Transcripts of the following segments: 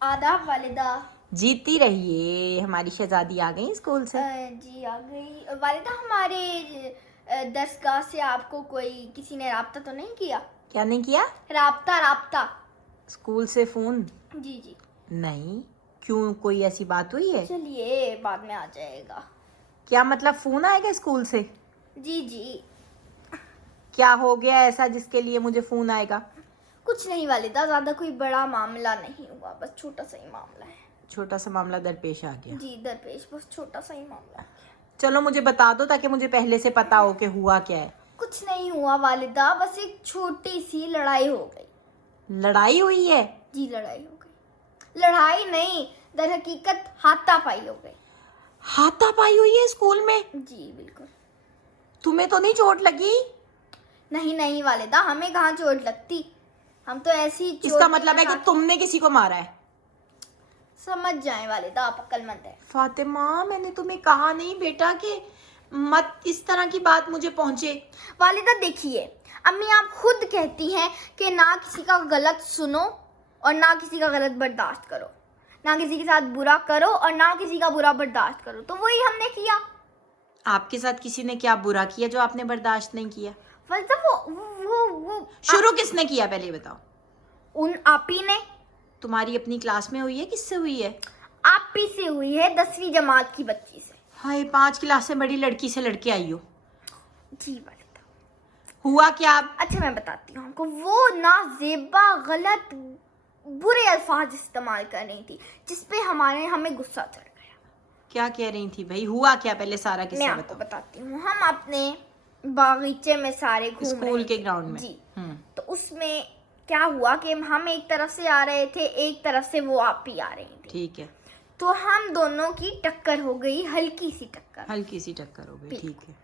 आदाब वालिदा। जीती रहिए। हमारी शहजादी आ गई स्कूल से? जी आ गई। वालिदा, हमारे दरसगाह से आपको किसी ने राब्ता तो नहीं किया? क्या नहीं किया? राब्ता। स्कूल से फोन? जी नहीं। क्यों, कोई ऐसी बात हुई है? चलिए, बाद में आ जाएगा। क्या मतलब, फोन आएगा स्कूल से? जी क्या हो गया ऐसा जिसके लिए मुझे फोन आएगा? कुछ नहीं वालिदा, ज्यादा कोई बड़ा मामला नहीं हुआ, बस छोटा सा ही मामला है। छोटा सा मामला दरपेश आ गया? जी दरपेश, बस छोटा सा ही मामला है। चलो मुझे बता दो ताकि मुझे पहले से पता हो कि हुआ क्या है। कुछ नहीं हुआ वालिदा, बस एक छोटी सी लड़ाई हो गई। लड़ाई हुई है? जी लड़ाई हो गई। लड़ाई नहीं, दर हकीकत हाथापाई हो गई। हाथापाई हुई है स्कूल में? जी बिल्कुल। तुम्हें तो नहीं चोट लगी? नहीं वालिदा, हमें कहाँ चोट लगती, हम तो ऐसी चोट। इसका मतलब है कि तुमने किसी को मारा है? समझ जाए वालिदा, आप अक्लमंद है। फातिमा, मैंने तुम्हें कहा नहीं बेटा कि मत इस तरह की बात मुझे पहुंचे। वालिदा देखिए, अम्मी आप खुद कहती हैं कि ना किसी का गलत सुनो और ना किसी का गलत बर्दाश्त करो, ना किसी के साथ बुरा करो और ना किसी का बुरा बर्दाश्त करो, तो वही हमने किया। आपके साथ किसी ने क्या बुरा किया जो आपने बर्दाश्त नहीं किया? वालिदा वो शुरू किसने किया पहले बताओ? उन आपी ने। तुम्हारी अपनी क्लास में हुई है? किससे हुई है? आपी से हुई है, 10वीं जमात की बच्ची से। हाय, 5 क्लास से बड़ी लड़की से लड़के आई हो? जी वालिदा। हुआ क्या? अच्छा मैं बताती हूँ आपको। वो नाजेबा गलत बुरे अल्फाज इस्तेमाल कर रही थी जिसपे हमें गुस्सा चढ़ गया। क्या कह रही थी भाई? हुआ क्या पहले सारा मैं किस्सा आपको बताओ। बताती हूँ। हम अपने बागीचे में सारे घूम स्कूल रहे के थे। ग्राउंड में? जी। तो उसमें क्या हुआ कि हम एक तरफ से आ रहे थे, एक तरफ से वो आप ही आ रही थी। ठीक है। तो हम दोनों की टक्कर हो गई, हल्की सी टक्कर। हल्की सी टक्कर हो गई, ठीक है।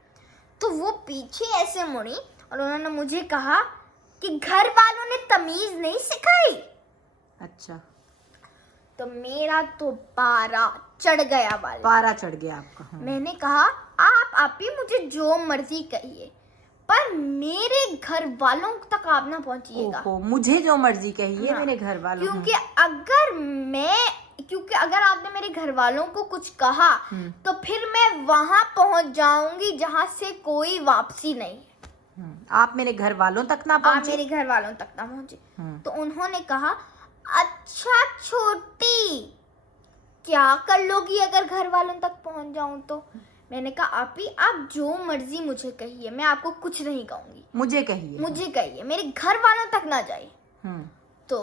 तो वो पीछे ऐसे मुड़ी और उन्होंने मुझे कहा कि घर वालों ने तमीज नहीं सिखाई। अच्छा। तो मेरा तो पारा चढ़ गया वाले। पारा चढ़ गया आपका? हाँ। मैंने कहा आप ही मुझे जो मर्जी कहिए, पर मेरे घर वालों तक आप ना पहुंचिएगा। ओहो, मुझे जो मर्जी कहिए। हाँ, मेरे घर वालों? क्योंकि अगर आपने मेरे घर वालों को कुछ कहा तो फिर मैं वहां पहुंच जाऊंगी जहां से कोई वापसी नहीं है। आप मेरे घर वालों तक ना पहुंचे? आप मेरे घर वालों तक ना पहुंचे। तो उन्होंने कहा, अच्छा छोटी, क्या कर लोगी अगर घर वालों तक पहुंच जाऊं तो? मैंने कहा आप जो मर्जी मुझे कहिए, मैं आपको कुछ नहीं कहूंगी। मुझे कहिए, मेरे घर वालों तक ना जाए। तो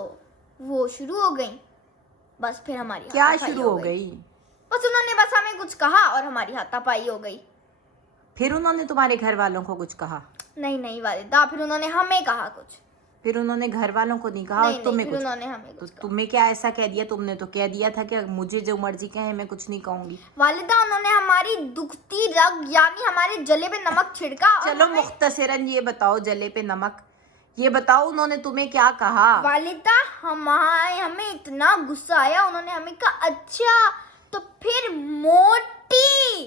वो शुरू हो गई। बस फिर हमारी क्या शुरू हो गई? बस उन्होंने हमें कुछ कहा और हमारी हाथापाई हो गई। फिर उन्होंने तुम्हारे घर वालों को कुछ कहा? नहीं वालिदा, फिर उन्होंने हमें कहा कुछ। फिर उन्होंने घर वालों को नहीं कहा? नहीं, और तुम्हें फिर कुछ? उन्होंने हमें कुछ कहा। तुम्हें क्या ऐसा कह दिया? तुमने तो कह दिया था कि मुझे जो मर्जी कहे मैं कुछ नहीं कहूंगी। वालिदा, उन्होंने हमारी दुखती रग यानी हमारे जले पे नमक छिड़का। चलो मुख्तसरन ये बताओ, जले पे नमक, ये बताओ उन्होंने तुम्हें क्या कहा? वालिदा, हमें इतना गुस्सा आया, उन्होंने हमें कहा अच्छा तो फिर मोटी।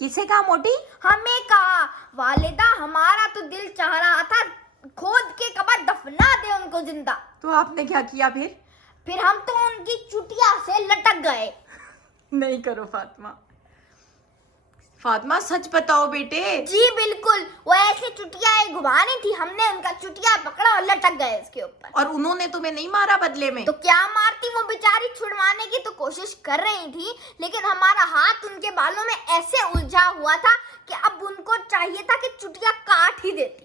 किसे कहा मोटी? हमें कहा। वालिदा, हमारा तो दिल चाह रहा था खोद के कब्र दफना दे उनको जिंदा। तो आपने क्या किया फिर? फिर हम तो उनकी चुटिया से लटक गए। नहीं करो फातिमा, सच बताओ बेटे। जी बिल्कुल, वो ऐसे चुटिया घुमानी थी, हमने उनका चुटिया पकड़ा और लटक गए इसके ऊपर। और उन्होंने तुम्हें नहीं मारा बदले में? तो क्या मारती, वो बेचारी छुड़वाने की तो कोशिश कर रही थी, लेकिन हमारा हाथ उनके बालों में ऐसे उलझा हुआ था कि अब उनको चाहिए था कि चुटिया काट ही देती हूँ।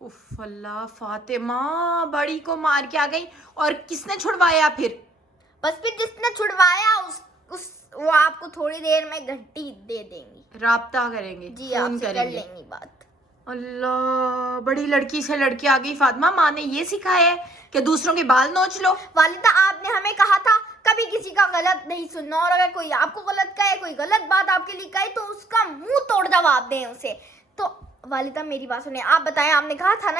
उफ अल्लाह, फातिमा बड़ी को मार के आ गई। और किसने छुड़वाया फिर? बस फिर जिसने छुड़वाया वो आपको थोड़ी देर में घंटी दे देंगी। राब्ता करेंगे? जी, फोन आपसे कर करेंगे? लेंगी बात। अल्लाह, बड़ी लड़की से लड़की आ गई। फातिमा, माँ ने ये सिखाया है कि दूसरों के बाल नोच लो? वालिदा, आपने हमें कहा था कभी किसी का गलत नहीं सुनना, और अगर कोई आपको गलत कहे, कोई गलत बात आपके लिए कहे तो उसका मुंह तोड़ जवाब दें उसे। तो वालिदा मेरी बात सुनिए, आप बताएं, आपने कहा था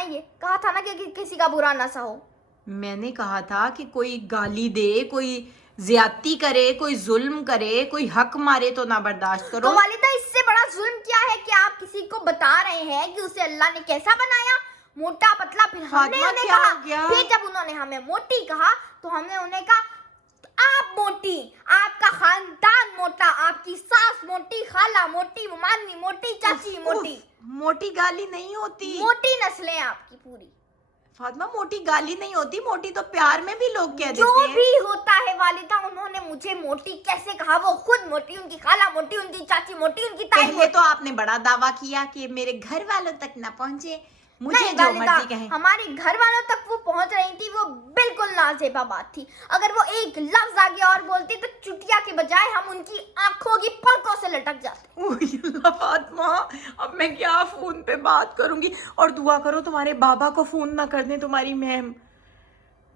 ना कि किसी का बुरा ना सहो। मैंने कहा था कि कोई गाली दे, कोई ज्यादती करे, कोई जुल्म करे, कोई हक मारे तो ना बर्दाश्त करो। तो वालिदा, इससे बड़ा जुल्म क्या है कि आप किसी को बता रहे हैं कि उसे अल्लाह ने कैसा बनाया, मोटा पतला। फिर हमने उन्हें कहा, फिर जब उन्होंने हमें मोटी कहा तो हमने उन्हें कहा आप मोटी, आपका खानदान मोटा, आपकी सास मोटी, खाला मोटी, मामी मोटी, चाची मोटी, मोटी गाली नहीं होती मोटी नस्लें आपकी पूरी। फातिमा, मोटी गाली नहीं होती, मोटी तो प्यार में भी लोग कह जो देते हैं। भी होता है वालिदा, उन्होंने मुझे मोटी कैसे कहा? वो खुद मोटी, उनकी खाला मोटी, उनकी चाची मोटी, उनकी ताई पहले मोटी। तो आपने बड़ा दावा किया कि मेरे घर वालों तक ना पहुंचे, मुझे नहीं जो वालिदा, मर्जी कहे। हमारे घर वालों तक वो पहुंच रही थी, वो बिल्कुल नाजेबा बात थी। अगर वो एक लफ्ज आगे और बोलती तो चुटिया के बजाय हम उनकी आंखों की पलकों से लटक जाते। ओह अल्लाह फातिमा, अब मैं क्या फोन पे बात करूंगी। और दुआ करो तुम्हारे बाबा को फोन ना कर दें तुम्हारी मैम,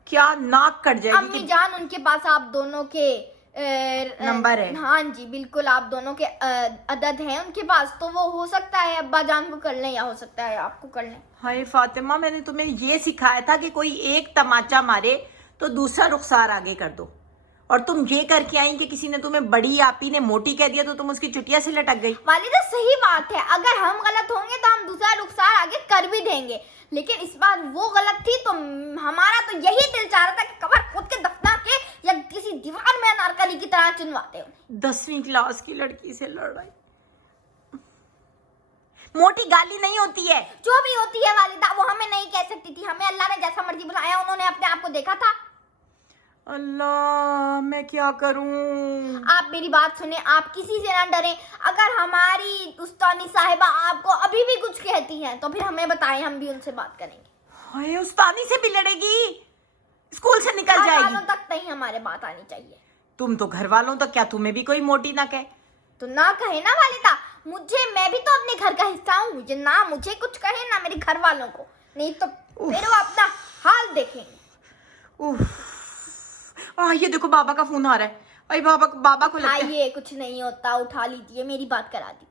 क्या नाक कट जाएगी अम्मी जान, उनके पास आप दोनों के नंबर है। हाँ जी बिल्कुल, आप दोनों के अदद हैं उनके पास, तो वो हो सकता है अब्बा जान को कर लें या हो सकता है आपको कर लें। हाय फातिमा, मैंने तुम्हें ये सिखाया था कि कोई एक तमाचा मारे तो दूसरा रुखसार आगे कर दो, और तुम ये करके आई कि किसी ने तुम्हें बड़ी आपी ने मोटी कह दिया तो तुम उसकी चुटिया से लटक गई। वालिदा सही बात है, अगर हम गलत होंगे तो हम दूसरा रुखसार आगे कर भी देंगे, लेकिन इस बार वो गलत थी तो हमारा तो यही दिल चाह रहा था कि कबर खुद के दफना के या किसी दीवार में अनारकली की तरह चुनवाते उन्हें। 10वीं क्लास की लड़की से लड़ाई। मोटी गाली नहीं होती है। जो भी होती है वालिदा, वो हमें नहीं कह सकती थी, हमें अल्लाह ने जैसा मर्जी बुलाया, उन्होंने अपने आप को देखा था। अल्लाह, मैं क्या करूं। आप मेरी बात सुने, आप किसी से ना डरें। अगर हमारी उस्तानी साहिबा आपको अभी भी कुछ कहती हैं तो फिर हमें बताएं, हम भी उनसे बात करेंगे। हाय, उस्तानी से भी लड़ेगी, स्कूल से निकल घर जाएगी। वालों तक नहीं हमारे बात आनी चाहिए। तुम तो घर वालों तक, क्या तुम्हें भी कोई मोटी ना कहे? तो ना कहे ना वालिदा, मैं भी तो अपने घर का हिस्सा हूँ, मुझे कुछ कहे ना मेरे घर वालों को, नहीं तो फिर वो अपना हाल देखेंगे। ये देखो बाबा का फोन आ रहा है। भाई बाबा को लगता है। आइए, कुछ नहीं होता, उठा लीजिए, मेरी बात करा दी।